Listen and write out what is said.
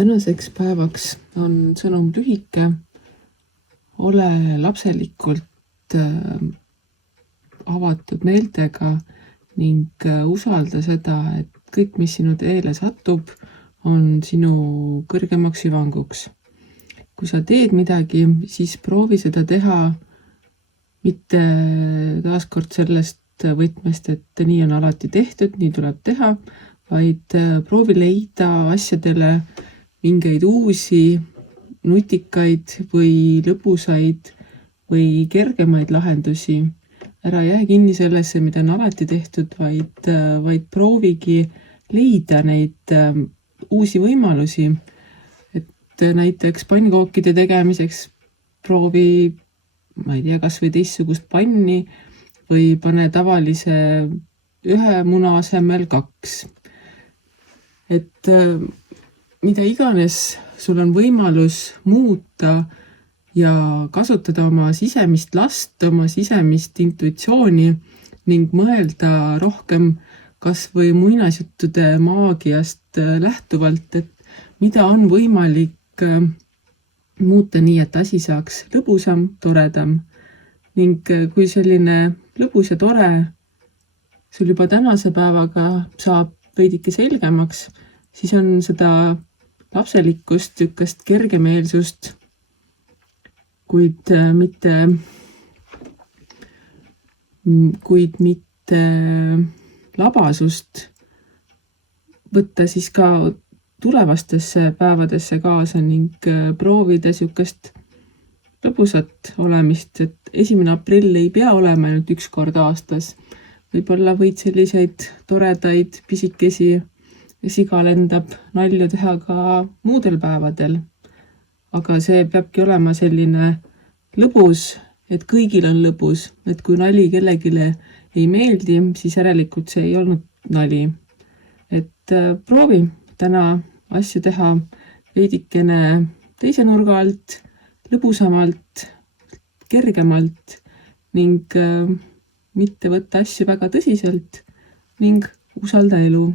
Tänaseks päevaks on sõnum lühike, ole lapselikult avatud meeltega ning usalda seda, et kõik, mis sinu teele satub, on sinu kõrgemaks hüvanguks. Kui sa teed midagi, siis proovi seda teha mitte taaskord sellest võtmest, et nii on alati tehtud, nii tuleb teha, vaid proovi leida asjadele mingeid uusi, nutikaid või lõbusaid või kergemaid lahendusi. Ära jää kinni sellesse, mida on alati tehtud, vaid proovigi leida neid uusi võimalusi. Et näiteks pannkookide tegemiseks proovi, ma ei tea, kas või teistsugust panni või pane tavalise ühe muna asemel 2. Et mida iganes sul on võimalus muuta ja kasutada oma sisemist last, oma sisemist intuitsiooni ning mõelda rohkem kas või muinasjuttude maagiast lähtuvalt, et mida on võimalik muuta nii, et asi saaks lõbusam, toredam. Ning kui selline lõbus ja tore sul juba tänase päevaga saab veidike selgemaks, siis on seda lapselikkust, tükast kergemeelsust, kuid mitte labasust võtta siis ka tulevastesse päevadesse kaasa ning proovida sükest lõbusat olemist, et 1. aprill ei pea olema ainult üks kord aastas. Võib-olla võid selliseid toredaid pisikesi siga lendab nalju teha ka muudel päevadel. Aga see peabki olema selline lõbus, et kõigil on lõbus, et kui nali kellegile ei meeldi, siis järelikult see ei olnud nali. Et proovi täna asju teha veidikene teise nurga alt, lõbusamalt, kergemalt ning mitte võtta asju väga tõsiselt ning usalda elu.